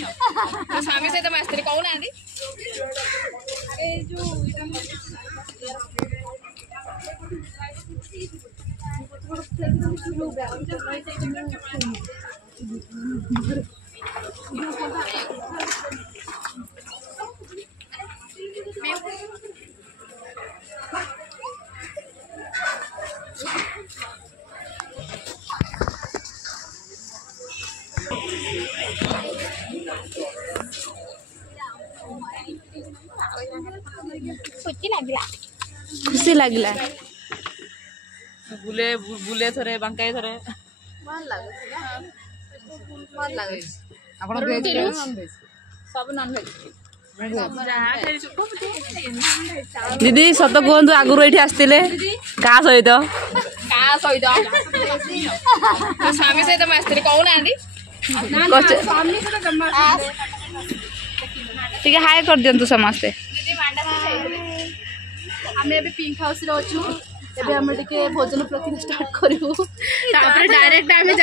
स्वामी सहित आसती कौन खुशी लगला बुले बुले थरे बांकाई थरे मन लागो आपण वेज नॉन वेज सब नॉन वेज दीदी सत कहतु आगुरी ये आसते क्या सहित स्वामी सहित आसती कौन हाय कर दिंतु समस्ते आमे अबे पिंक हाउस रे अछु एबे हम टिके भोजन प्रति स्टार्ट करू डायरेक्ट आमे